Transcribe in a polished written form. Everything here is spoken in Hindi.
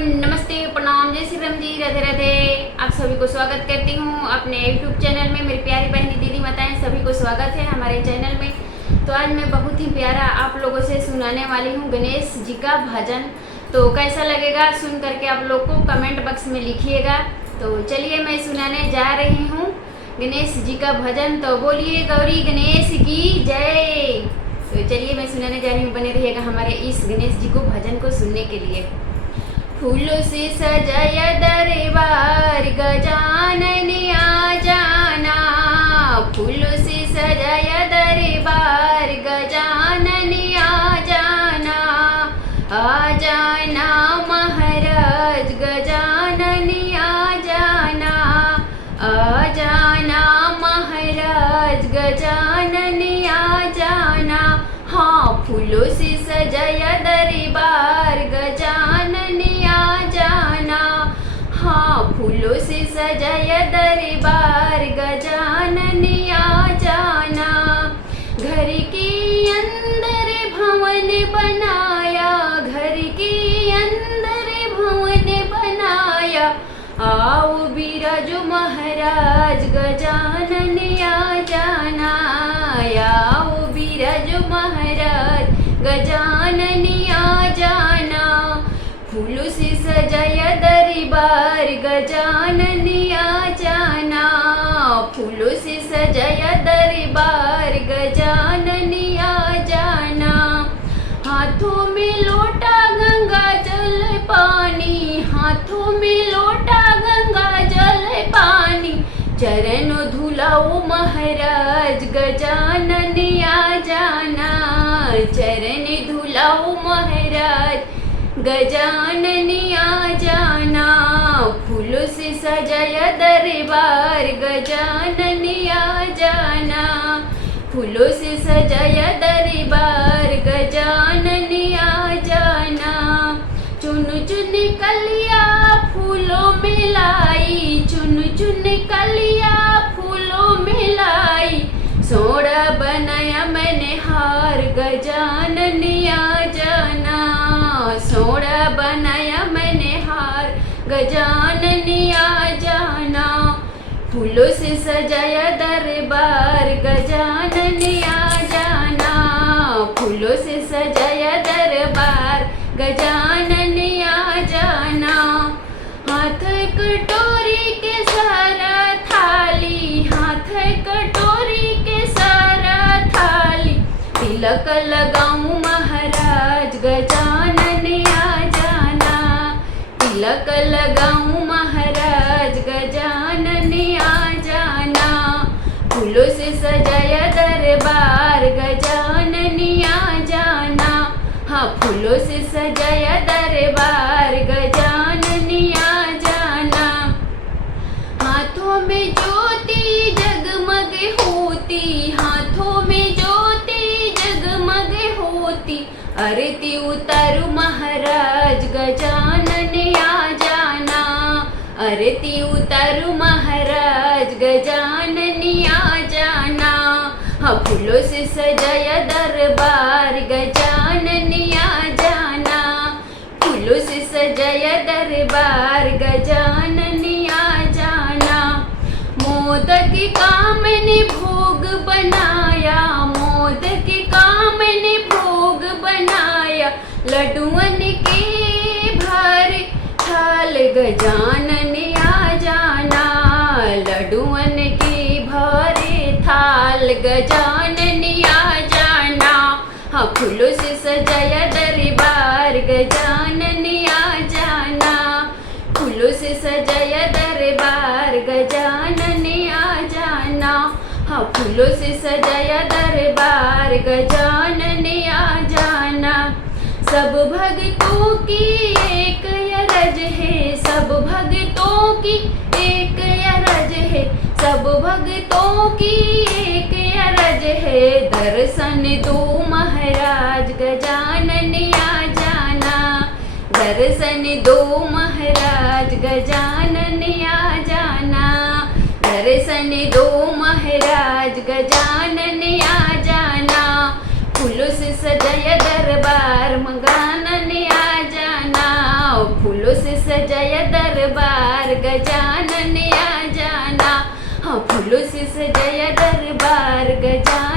नमस्ते, प्रणाम, जय श्री राम जी, राधे राधे। आप सभी को स्वागत करती हूँ अपने यूट्यूब चैनल में। मेरी प्यारी बहनी दीदी माताएं सभी को स्वागत है हमारे चैनल में। तो आज मैं बहुत ही प्यारा आप लोगों से सुनाने वाली हूँ गणेश जी का भजन। तो कैसा लगेगा सुन करके आप लोग को कमेंट बॉक्स में लिखिएगा। तो चलिए मैं सुनाने जा रही हूँ गणेश जी का भजन। तो बोलिए गौरी गणेश की जय। तो चलिए मैं सुनाने जा रही हूँ, बने रहिएगा हमारे इस गणेश जी को भजन को सुनने के लिए। फूलों से सजाया दरबार गजानन आ जाना, फूलों से सजाया दरबार गजानन आ जाना, आ जाना महाराज गजानन आ जाना, आ जाना महाराज गजानन आ जाना। हाँ, फूलों से सजाया दरबार गजानन आ जाना, हाँ फूलों से सजाया दरबार गजानन आ जाना। घर के अंदर भवन बनाया, घर के अंदर भवन बनाया, आओ बिराजो महाराज गजानन आ जाना, आओ बिराजो महाराज गजानन आ जाना। फूलों से सजाया दरबार गजानन आ जाना, फूलों से सजाया दरबार गजानन आ जाना। हाथों में लोटा गंगा जल पानी, हाथों में लोटा गंगा जल पानी, चरण धुलाओ महाराज गजानन आ जाना, चरण धुलाओ महाराज गजानन आ जाना। फूलों से सजाया दरबार गजानन आ जाना, फूलों से सजाया दरबार गजानन आ जाना। चुन चुन कलिया फूलों में लाई, चुन चुन कलिया फूलों में लाई, सोड़ा बनाया मैंने हार गजानन आ जाना, सोड़ा बनाया मैंने हार गजानन आ जाना। फूलों से सजाया दरबार गजानन आ जाना, फूलों से सजाया दरबार गजानन आ जाना। हाथ कटोरी के सारा थाली, हाथ कटोरी के सारा थाली, तिलक लगाऊं महाराज गजानन आ जाना, तिलक लगाऊं महाराज गजानन आ जाना। फूलों से सजाया दरबार गजानन आ जाना, हाँ फूलों से सजाया दरबार गजानन आ जाना। हाथों में ज्योति जगमग होती, हाथों में ज्योति जगमग होती, आरती उतारू महाराज गजानन आ जाना, आरती उतारू महाराज गजानन आ जाना। हाँ फूलों से सजाया दरबार गजानन आ जाना, फूलों से सजाया दरबार गजानन आ जाना। मोदक का मैंने भोग बनाया, मोदक का मैंने भोग बनाया, लड्डुअन के भर थाल गजानन आ जाना, लड्डुअन के भरे थाल गजानन आ जाना। हाँ फूलों से सजाया दरबार गजानन आ जाना, फूलों से सजाया दरबार गजानन आ जाना। हाँ फूलों से सजाया दरबार गजानन आ जाना। सब भक्तों की एक अरज है, सब भक्तों की एक अरज है, सब भक्तों की एक अरज है, दर्शन दो महाराज गजानन आ जाना, दर्शन दो महाराज गजानन आ जाना, दर्शन दो महाराज गजानन आ जाना। फूलों से सजाया दरबार गजानन आ जाना, फूल फूलों से सजाया दरबार गजानन आ जाना, हाँ फूलों से सजाया दरबार गजानन